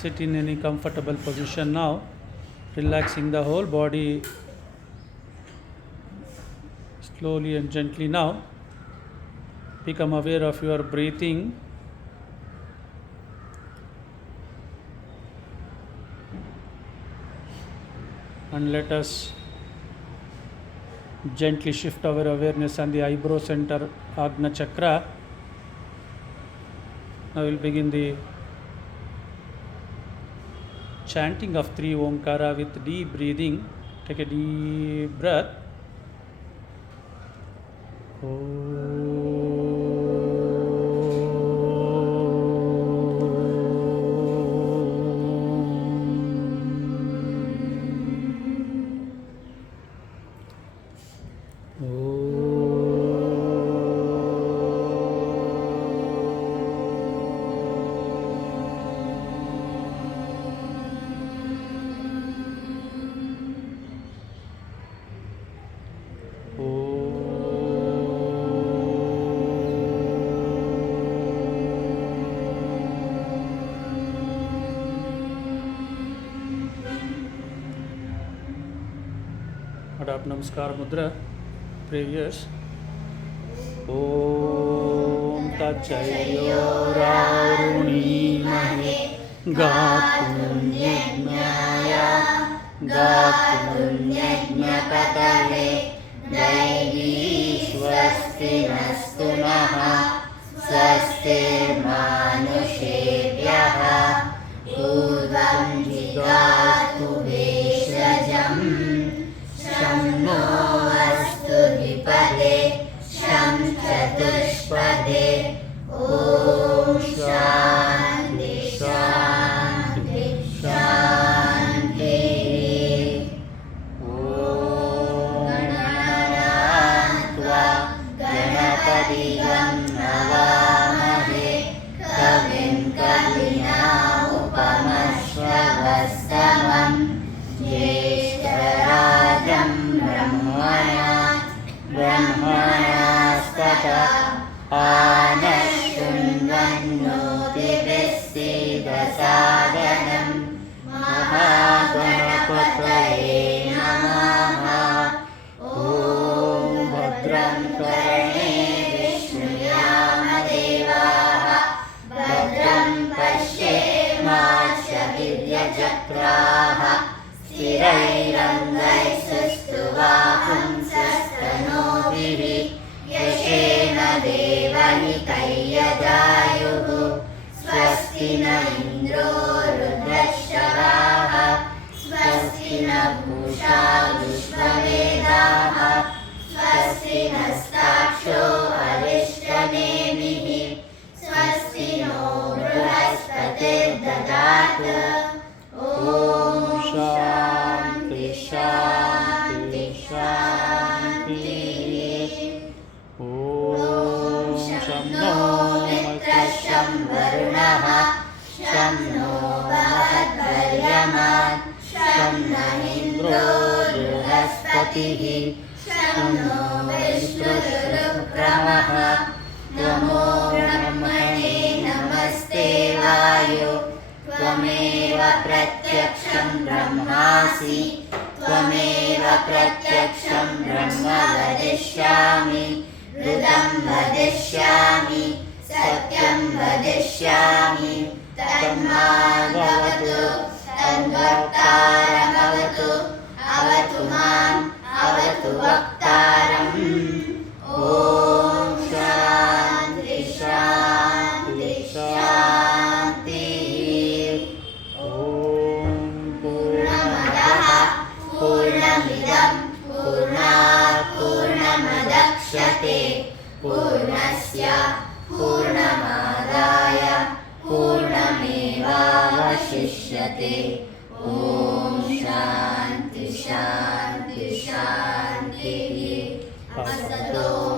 Sit in any comfortable position now, relaxing the whole body slowly and gently now. Become aware of your breathing. And let us gently shift our awareness on the eyebrow center, Agna Chakra. Now we'll begin the chanting of 3 Omkara with deep breathing. Take a deep breath. Adopt Namaskar Mudra. Prayers. Om Tachayyoraruಣಿmahe Gapunyajnaya Gapunyajnapatahe Daivi Swasti Nastunaha Swaste Manushebhyaha Udvam Jigatu Veshajam Shamno Astu Vipade Sham Chatushpade Om Shanti Shanti Shanti Om Gananatva Ganapadigam Navamahe Kavim Kavina Upamashravastamam Jeshtarajam Brahmanaspata Anashunvannotivissidasadanam Mahaganapataye Namaha Om Bhadram Karane Vishnuyamadevaha Bhadram Pashyemakshaviryajatraha Sthirairangaisustuvahumsastanovihi Yashena Devanitayadayuhu Swasti na Indro Rudrashavaha Swasti na Bhusha Vishvavedaha Swasti nastaksho Arishtanemihi Swasti no Brihaspatir Dadatu Om Shanti Shanti Shanti Om Sham No Mitra Sham Varunaha Sham No Mahadvaryaman Sham Na Indro Brihaspatihi Sham No Vishnurukramaha Namo Brahmane Namaste Vayu Tvameva Pratyaksham Brahmasi Tvameva Pratyaksham Brahma Vadishyami Rudam Vadishyami Satyam Vadishyami Tammagavatu Tanvaktaram Avatu Avatu Mam Avatu Vaktaram Om Shanti Shanti Shanti Purnamidam Purnat Purnamadakshate Purnasya Purnamadaya Purnamevavashishyate Om Shanti Shanti Shanti Asato